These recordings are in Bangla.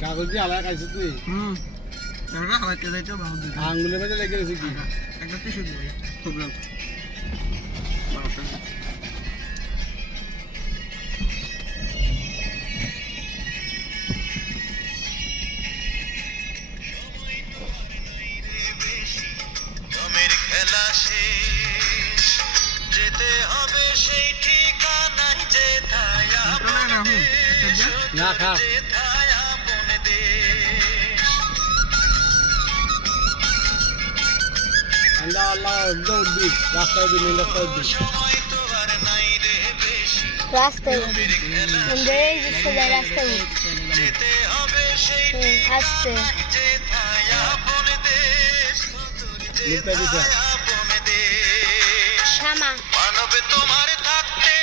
কাগজ দিয়ে আলাদা খাইছিস তুই? আমরা খাওয়াতে যাইতো বাবু দিদি আঙ্গুলের মধ্যে লেগে গেছে কি? একটা টিস্যু দিবি খুব ভালো দমের খেলা শেষ যেতে হবে সেই ঠিকানায় যেথায় না খা যেথায় আপন দেশ আল্লাহ আল্লাহ উঠবি রাস্তায় উঠবি মেন রাস্তায় উঠবি সময় তো আর নাই রে বেশি রাস্তায় রাস্তায় যেতে হবে সেই আসতে যেথায় আপন দেশ লিখতে দিছে আপন দেশ শ্যামা মানবে তোমার থাকতে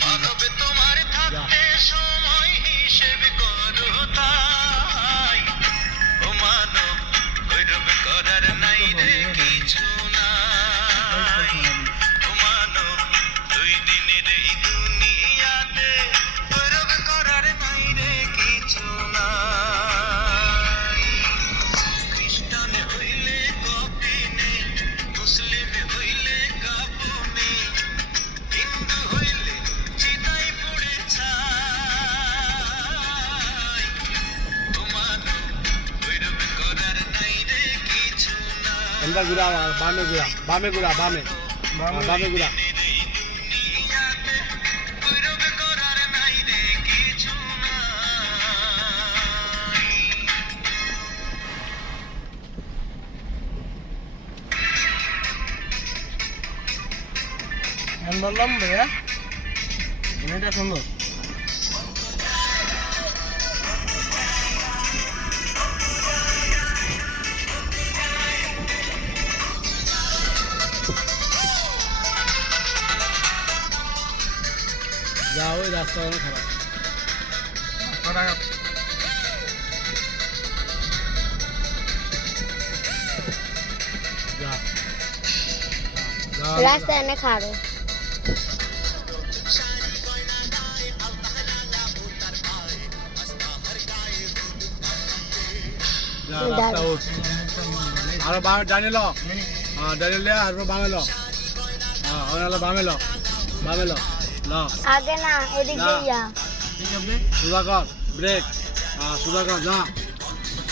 মানবে তোমার থাকতে সময় হিসেব করো তাই ও মানব গৈরব করার নাই রে কিছু নাই ও মানব দুই দিনের এই দুনিয়াতে গৈরব করার নাই রে কিছু নাই খ্রিস্টান হইলে কপি নেই মুসলিম হইলে কাপুনে হিন্দু হইলে চিতাই পড়ে ছাই তোমার গৈরব করার নাই রে কিছু নাই আমরা ঘুরা বামে ঘুরা বামে ঘুরা বামে বামে ঘুরা এই দুনিয়াতে গৈরব করার নাই রে কিছু নাই আমি বললাম ভাইয়া এটা সুন্দর যা ওই রাস্তা অনেক খারাপ যা রাস্তায় এনে খাবে যা রাস্তা উঠ আরো বামে ডানে লো হ্যাঁ ডানে লে আর বামে লো হ্যাঁ ওনালে বামে লো লো আগে না এদিক দিয়ে যা সুদা কর ব্রেক হ্যাঁ সুদা কর যা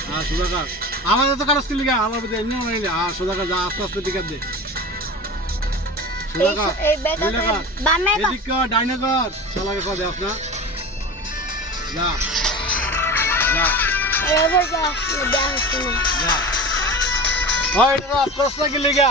হ্যাঁ সুদা কর আমাদের তো কারো স্কিল গা আমার এমনি মানে হ্যাঁ সুদা কর যা আস্তে আস্তে দিকে দে সুদা কর এই বেটা বামে এদিক কর ডাইনে কর শালাকে কর দেখ না যা যা এবার যা দেখা যা ওই এটা প্রশ্ন কি লিখা